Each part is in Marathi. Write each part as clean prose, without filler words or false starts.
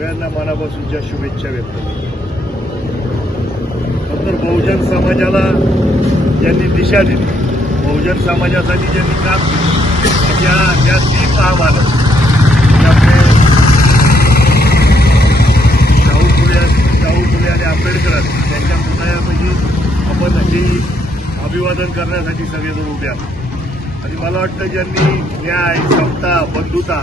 सगळ्यांना मनापासूनच्या शुभेच्छा व्यक्त करतो. नंतर बहुजन समाजाला ज्यांनी दिशा दिली, बहुजन समाजासाठी ज्यांनी काम केलं, या तीन आव्हानं आपले शाहू फुले आणि आंबेडकर त्यांच्या पुतळ्यामध्ये आपण अशी अभिवादन करण्यासाठी सगळेजण उभे आहोत. आणि मला वाटतं ज्यांनी न्याय, समता, बंधुता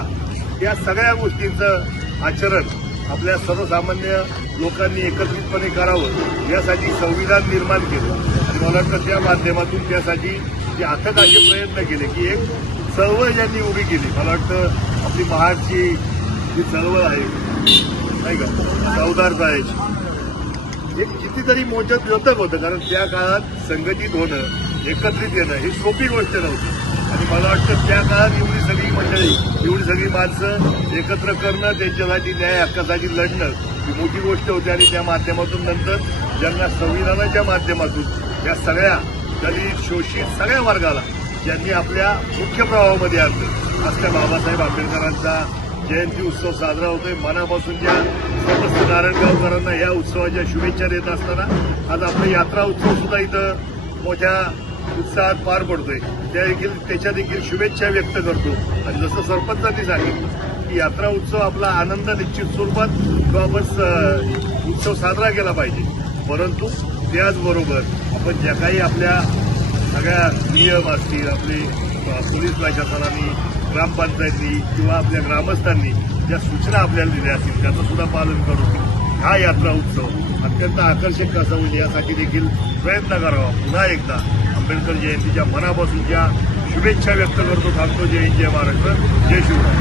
या सगळ्या गोष्टींचं आचरण आपल्या सर्वसामान्य लोकांनी एकत्रितपणे करावं यासाठी संविधान निर्माण केलं. आणि मला वाटतं त्या माध्यमातून त्यासाठी जे अथक असे प्रयत्न केले की एक चळवळ ज्यांनी उभी केली. मला वाटतं आपली महाडची जी चळवळ आहे नाही का, चौदार जायची एक कितीतरी मोजत योद्धक होतं. कारण त्या काळात संघटित होणं, एकत्रित येणं ही सोपी गोष्ट नव्हती. आणि मला वाटतं त्या काळात एवढी सगळी मंडळी, एवढी सगळी माणसं एकत्र करणं, त्यांच्यासाठी न्याय हक्कासाठी लढणं ही मोठी गोष्ट होती. आणि त्या माध्यमातून नंतर ज्यांना संविधानाच्या माध्यमातून या सगळ्या दलित, शोषित सगळ्या वर्गाला ज्यांनी आपल्या मुख्य प्रवाहामध्ये आणलं, आज त्या बाबासाहेब आंबेडकरांचा जयंती उत्सव साजरा होतोय. मनापासूनच्या समस्त नारायणगावकरांना या उत्सवाच्या शुभेच्छा देत असताना आज आपला यात्रा उत्सव सुद्धा इथं मोठ्या उत्साहात पार पडतोय. त्याच्या देखील शुभेच्छा व्यक्त करतो. आणि जसं सरपंचांनी सांगितलं की यात्रा उत्सव आपला आनंद निश्चित स्वरूपात तो आपण उत्सव साजरा केला पाहिजे. परंतु त्याचबरोबर आपण ज्या काही आपल्या सगळ्या नियम असतील, आपले पोलीस प्रशासनाने, ग्रामपंचायतनी किंवा आपल्या ग्रामस्थांनी ज्या सूचना आपल्याला दिल्या असतील त्याचं सुद्धा पालन करून हा यात्रा उत्सव अत्यंत आकर्षक कसा होईल यासाठी देखील प्रयत्न करावा. पुन्हा एकदा आंबेडकर जयंतीच्या मनापासूनच्या शुभेच्छा व्यक्त करतो. थांबतो. जय हिंद, जय महाराष्ट्र, जय शिवराय.